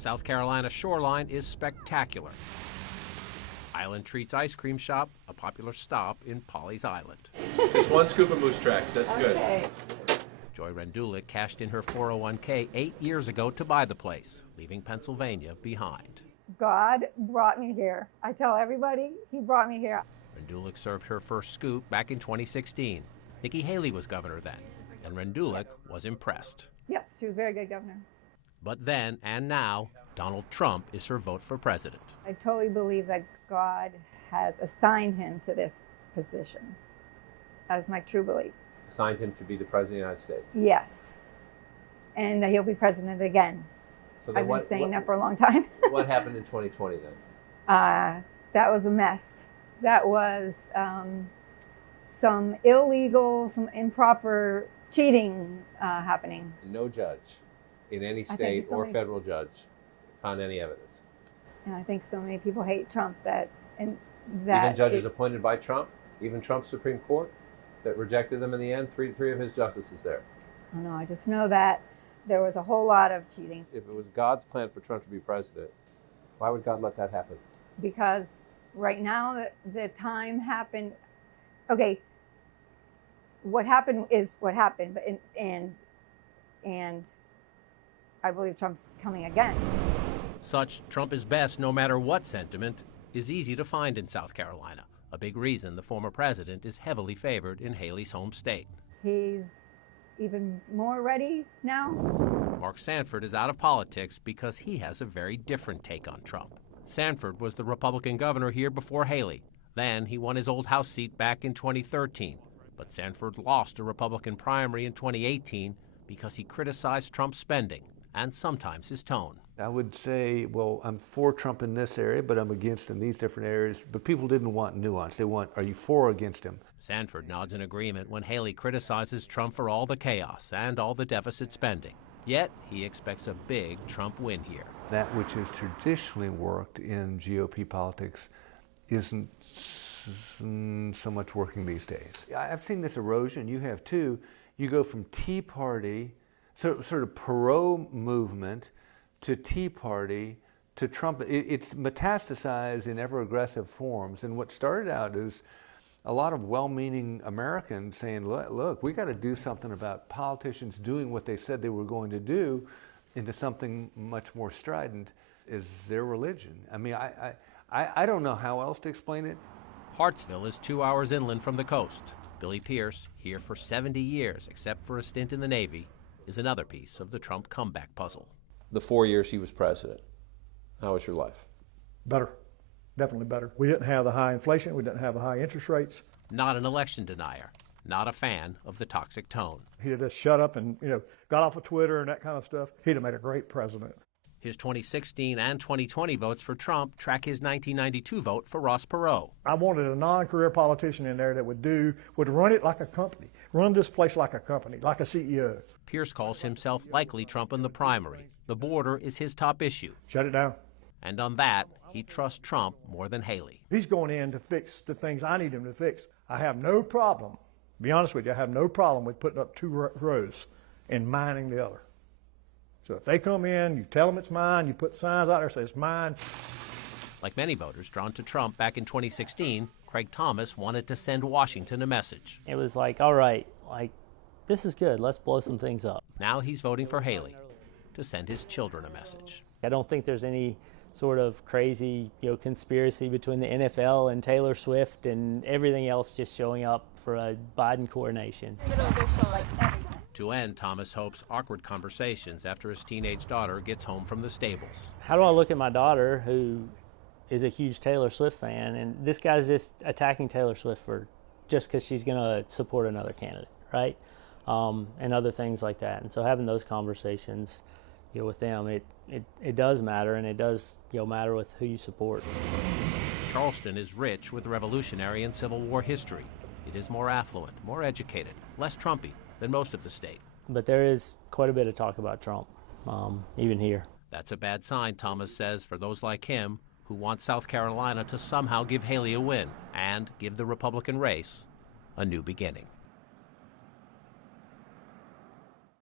South Carolina shoreline is spectacular. Island Treats Ice Cream Shop, a popular stop in Pawleys Island. Just one scoop of moose tracks, that's good. Joy Rendulic cashed in her 401k 8 years ago to buy the place, leaving Pennsylvania behind. God brought me here. I tell everybody, he brought me here. Rendulic served her first scoop back in 2016. Nikki Haley was governor then, and Rendulic was impressed. Yes, she was a very good governor. But then, and now, Donald Trump is her vote for president. I totally believe that God has assigned him to this position. That is my true belief. Assigned him to be the president of the United States. Yes. And he'll be president again. So I've been saying that for a long time. What happened in 2020 then? That was a mess. That was some illegal, some improper cheating happening. No judge in any state or federal judge found any evidence. And I think so many people hate Trump even judges appointed by Trump, even Trump's Supreme Court that rejected them in the end, three of his justices there. I don't know, I just know that there was a whole lot of cheating. If it was God's plan for Trump to be president, why would God let that happen? Because right now the time happened. Okay, what happened is what happened, but and I believe Trump's coming again. Such Trump is best no matter what sentiment is easy to find in South Carolina, a big reason the former president is heavily favored in Haley's home state. He's even more ready now. Mark Sanford is out of politics because he has a very different take on Trump. Sanford was the Republican governor here before Haley. Then he won his old House seat back in 2013. But Sanford lost a Republican primary in 2018 because he criticized Trump's spending and sometimes his tone. I would say, well, I'm for Trump in this area, but I'm against in these different areas. But people didn't want nuance. They want, are you for or against him? Sanford nods in agreement when Haley criticizes Trump for all the chaos and all the deficit spending. Yet, he expects a big Trump win here. That which has traditionally worked in GOP politics isn't so much working these days. I've seen this erosion. You have too. You go from Tea Party, sort of Perot movement, to Tea Party, to Trump. It's metastasized in ever aggressive forms. And what started out is a lot of well-meaning Americans saying, look, we got to do something about politicians doing what they said they were going to do, into something much more strident is their religion. I mean, I don't know how else to explain it. Hartsville is 2 hours inland from the coast. Billy Pierce, here for 70 years, except for a stint in the Navy, is another piece of the Trump comeback puzzle. The 4 years he was president, how was your life? Better, definitely better. We didn't have the high inflation, we didn't have the high interest rates. Not an election denier, not a fan of the toxic tone. He'd have just shut up and, got off of Twitter and that kind of stuff. He'd have made a great president. His 2016 and 2020 votes for Trump track his 1992 vote for Ross Perot. I wanted a non-career politician in there that would run it like a company, run this place like a company, like a CEO. Pierce calls himself likely Trump in the primary. The border is his top issue. Shut it down. And on that, he trusts Trump more than Haley. He's going in to fix the things I need him to fix. I have no problem, to be honest with you, I have no problem with putting up 2 rows and mining the other. So if they come in, you tell them it's mine, you put signs out there that say it's mine. Like many voters drawn to Trump back in 2016, Craig Thomas wanted to send Washington a message. It was like, all right, this is good, let's blow some things up. Now he's voting for Haley to send his children a message. I don't think there's any sort of crazy conspiracy between the NFL and Taylor Swift and everything else just showing up for a Biden coronation. To end, Thomas hopes awkward conversations after his teenage daughter gets home from the stables. How do I look at my daughter, who is a huge Taylor Swift fan, and this guy's just attacking Taylor Swift just because she's going to support another candidate, right? And other things like that. And so having those conversations with them, it does matter, and it does matter with who you support. Charleston is rich with Revolutionary and Civil War history. It is more affluent, more educated, less Trumpy than most of the state. But there is quite a bit of talk about Trump, even here. That's a bad sign, Thomas says, for those like him who want South Carolina to somehow give Haley a win and give the Republican race a new beginning.